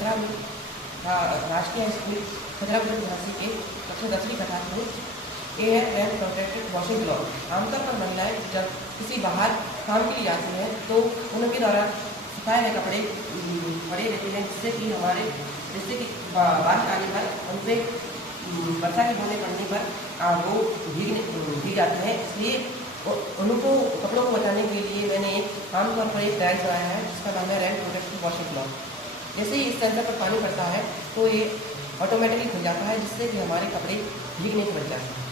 खतरा में राष्ट्रीय स्कूल खजरापुर झांसी के कक्षा 10वीं कक्षा में एयर रैन प्रोटेक्टेड वॉशिंग ब्लॉक। आमतौर पर महिलाएं जब किसी बाहर काम के लिए जाती हैं तो उनके द्वारा सुखाए हुए कपड़े पड़े रहते हैं, जिससे कि बारिश आने पर उनसे वर्षा के होने पड़ने पर वो भीग जाते हैं। इसलिए उनको कपड़ों को बचाने के लिए मैंने आमतौर पर एक ब्रांड बनाया है जिसका नाम है रैन प्रोटेक्टेड वॉशिंग ब्लॉक। जैसे ही इस सेंसर पर पानी पड़ता है तो ये ऑटोमेटिकली खुल जाता है, जिससे कि हमारे कपड़े भीगने से बच जाते हैं।